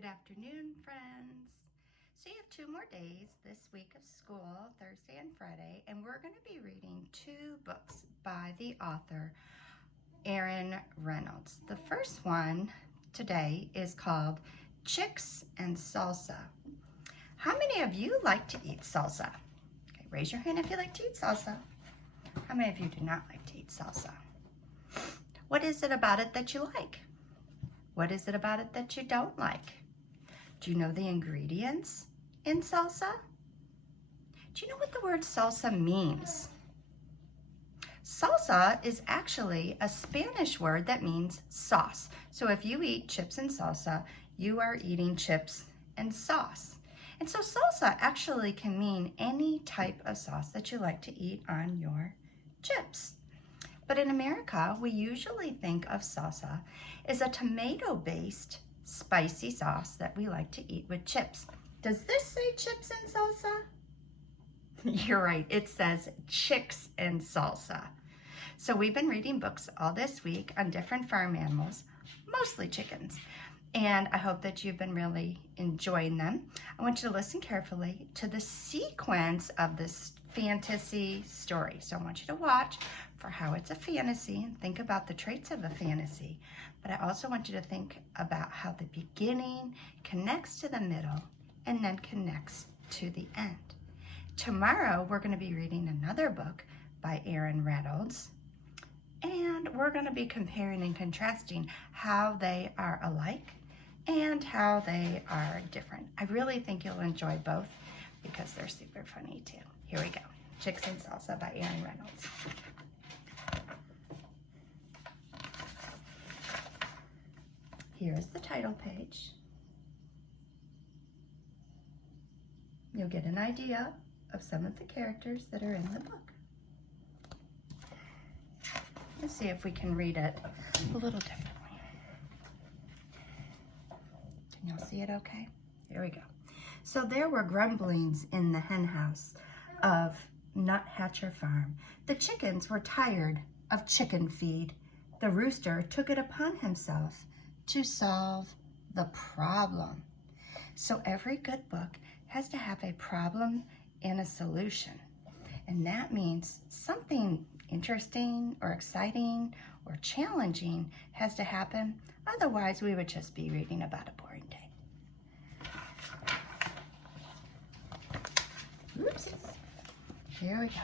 Good afternoon, friends. So you have 2 more days this week of school, Thursday and Friday, and we're going to be reading 2 books by the author Aaron Reynolds. The first one today is called Chicks and Salsa. How many of you like to eat salsa? Okay, raise your hand if you like to eat salsa. How many of you do not like to eat salsa? What is it about it that you like? What is it about it that you don't like? Do you know the ingredients in salsa? Do you know what the word salsa means? Salsa is actually a Spanish word that means sauce. So if you eat chips and salsa, you are eating chips and sauce. And so salsa actually can mean any type of sauce that you like to eat on your chips. But in America, we usually think of salsa as a tomato-based spicy sauce that we like to eat with chips. Does this say chips and salsa? You're right, it says Chicks and Salsa. So we've been reading books all this week on different farm animals, mostly chickens. And I hope that you've been really enjoying them. I want you to listen carefully to the sequence of this fantasy story. So I want you to watch for how it's a fantasy and think about the traits of a fantasy. But I also want you to think about how the beginning connects to the middle and then connects to the end. Tomorrow, we're going to be reading another book by Aaron Reynolds. And we're going to be comparing and contrasting how they are alike and how they are different. I really think you'll enjoy both because they're super funny too. Here we go. Chicks and Salsa by Aaron Reynolds. Here's the title page. You'll get an idea of some of the characters that are in the book. Let's see if we can read it a little differently. Can y'all see it okay? Here we go. So there were grumblings in the hen house of Nuthatcher Farm. The chickens were tired of chicken feed. The rooster took it upon himself to solve the problem. So every good book has to have a problem and a solution. And that means something interesting or exciting or challenging has to happen. Otherwise, we would just be reading about a boring day. Oopsies. Here we go.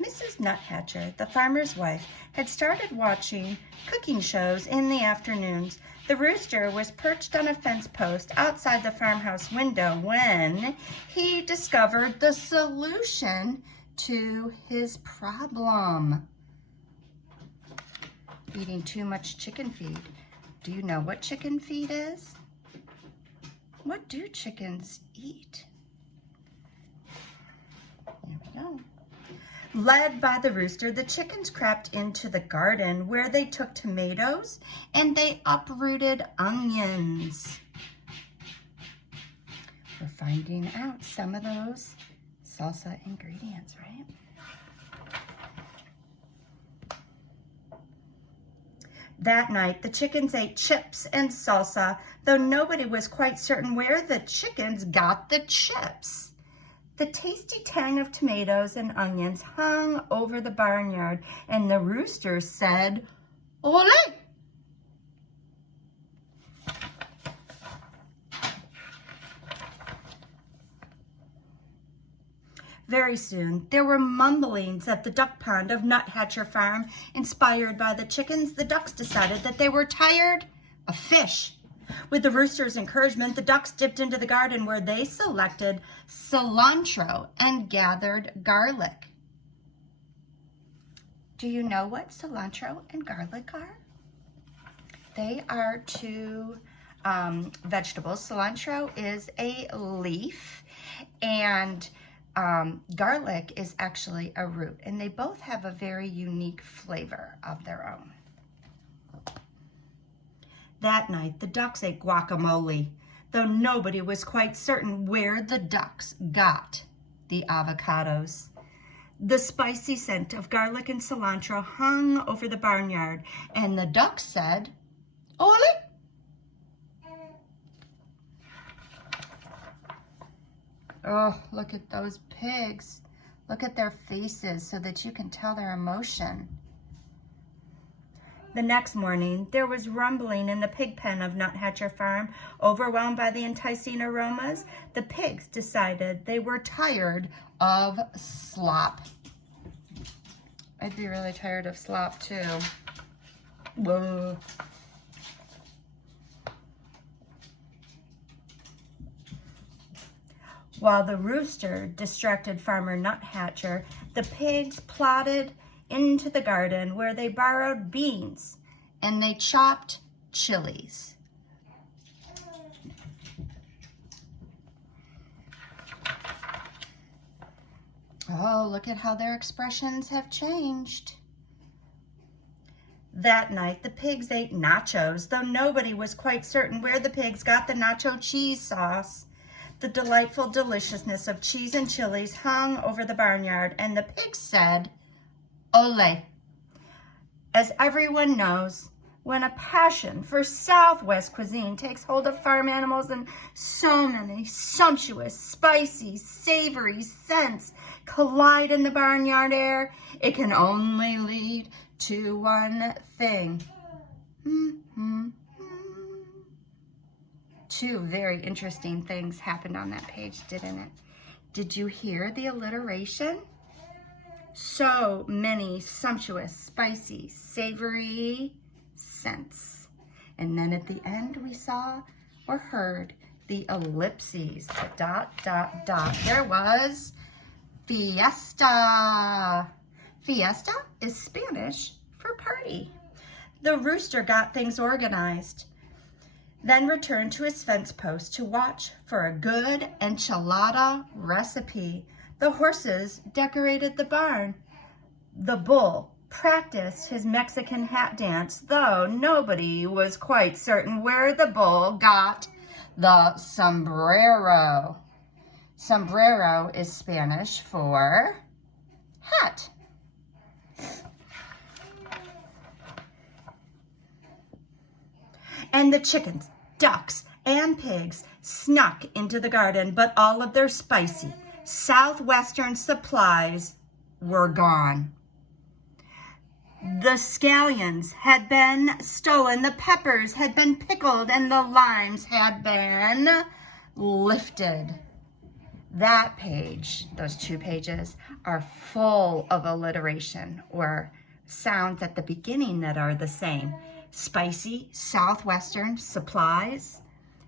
Mrs. Nuthatcher, the farmer's wife, had started watching cooking shows in the afternoons. The rooster was perched on a fence post outside the farmhouse window when he discovered the solution to his problem. Eating too much chicken feed. Do you know what chicken feed is? What do chickens eat? Here we go. Led by the rooster, the chickens crept into the garden where they took tomatoes and they uprooted onions. We're finding out some of those salsa ingredients, right? That night, the chickens ate chips and salsa, though nobody was quite certain where the chickens got the chips. The tasty tang of tomatoes and onions hung over the barnyard, and the rooster said, "Ole!" Very soon, there were mumblings at the duck pond of Nuthatcher Farm. Inspired by the chickens, the ducks decided that they were tired of fish. With the rooster's encouragement, the ducks dipped into the garden where they selected cilantro and gathered garlic. Do you know what cilantro and garlic are? They are 2 vegetables. Cilantro is a leaf and garlic is actually a root, and they both have a very unique flavor of their own. That night, the ducks ate guacamole, though nobody was quite certain where the ducks got the avocados. The spicy scent of garlic and cilantro hung over the barnyard, and the ducks said, "Ole!" Oh, look at those pigs. Look at their faces so that you can tell their emotion. The next morning, there was rumbling in the pig pen of Nuthatcher Farm. Overwhelmed by the enticing aromas, the pigs decided they were tired of slop. I'd be really tired of slop too. Whoa. While the rooster distracted Farmer Nuthatcher, the pigs plodded into the garden where they borrowed beans and they chopped chilies. Oh, look at how their expressions have changed. That night, the pigs ate nachos, though nobody was quite certain where the pigs got the nacho cheese sauce. The delightful deliciousness of cheese and chilies hung over the barnyard, and the pigs said, "Ole." As everyone knows, when a passion for Southwest cuisine takes hold of farm animals and so many sumptuous, spicy, savory scents collide in the barnyard air, it can only lead to one thing. Two very interesting things happened on that page, didn't it? Did you hear the alliteration? So many sumptuous, spicy, savory scents. And then at the end we saw or heard the ellipses, the dot, dot, dot. There was fiesta. Fiesta is Spanish for party. The rooster got things organized, then returned to his fence post to watch for a good enchilada recipe. The horses decorated the barn. The bull practiced his Mexican hat dance, though nobody was quite certain where the bull got the sombrero. Sombrero is Spanish for hat. And the chickens, ducks, and pigs snuck into the garden, but all of their spicy Southwestern supplies were gone. The scallions had been stolen, the peppers had been pickled, and the limes had been lifted. That page, those 2 pages, are full of alliteration or sounds at the beginning that are the same. Spicy Southwestern supplies,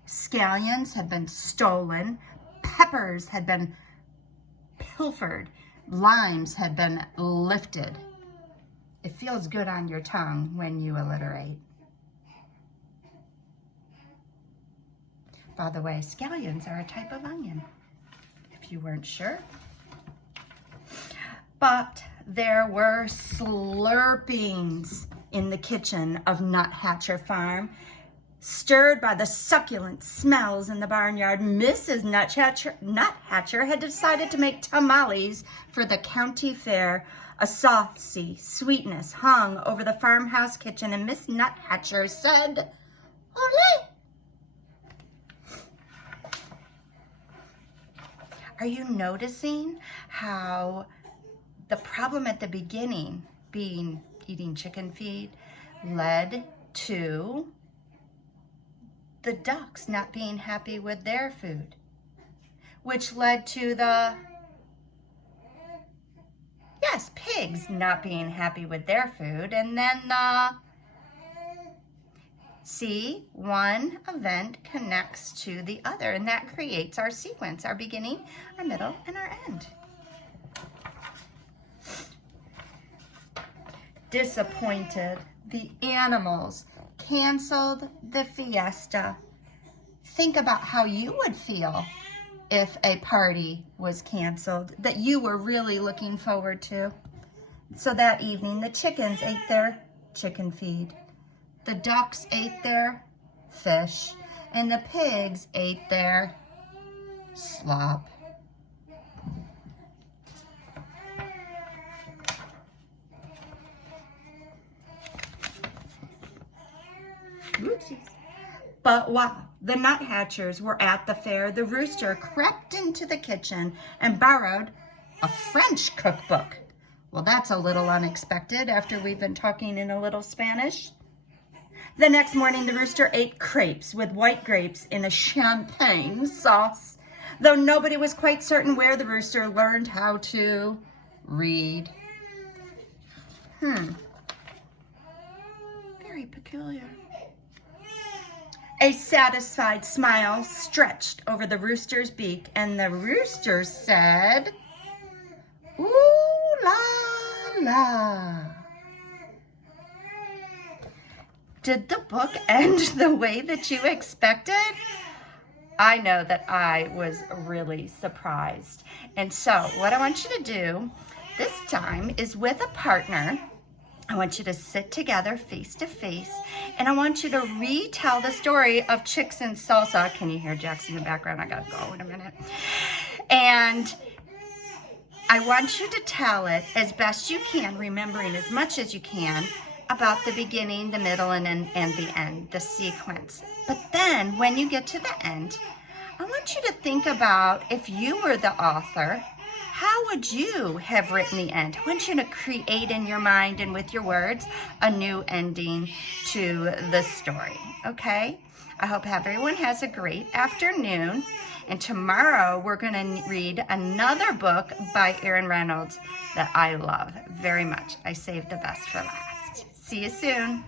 scallions had been stolen, peppers had been pilfered, limes had been lifted. It feels good on your tongue when you alliterate. By the way, scallions are a type of onion, if you weren't sure. But there were slurpings in the kitchen of Nuthatcher Farm. Stirred by the succulent smells in the barnyard, Mrs. Nuthatcher had decided to make tamales for the county fair. A saucy sweetness hung over the farmhouse kitchen, and Miss Nuthatcher said, "Ole!" Are you noticing how the problem at the beginning, being eating chicken feed, led to the ducks not being happy with their food, which led to the, pigs not being happy with their food, and then see, one event connects to the other, and that creates our sequence, our beginning, our middle, and our end. Disappointed, the animals canceled the fiesta. Think about how you would feel if a party was canceled that you were really looking forward to. So that evening, the chickens ate their chicken feed. The ducks ate their fish, and the pigs ate their slop. Oopsies. But while the nuthatchers were at the fair, the rooster crept into the kitchen and borrowed a French cookbook. Well, that's a little unexpected after we've been talking in a little Spanish. The next morning, the rooster ate crepes with white grapes in a champagne sauce, though nobody was quite certain where the rooster learned how to read. Very peculiar. A satisfied smile stretched over the rooster's beak, and the rooster said, "Ooh la la." Did the book end the way that you expected? I know that I was really surprised. And so what I want you to do this time is with a partner. I want you to sit together face to face, and I want you to retell the story of Chicks and Salsa. Can you hear Jackson in the background? I gotta go in a minute. And I want you to tell it as best you can, remembering as much as you can about the beginning, the middle, and the end, the sequence. But then when you get to the end, I want you to think about, if you were the author, how would you have written the end? I want you to create in your mind and with your words a new ending to the story, okay? I hope everyone has a great afternoon. And tomorrow we're going to read another book by Aaron Reynolds that I love very much. I saved the best for last. See you soon.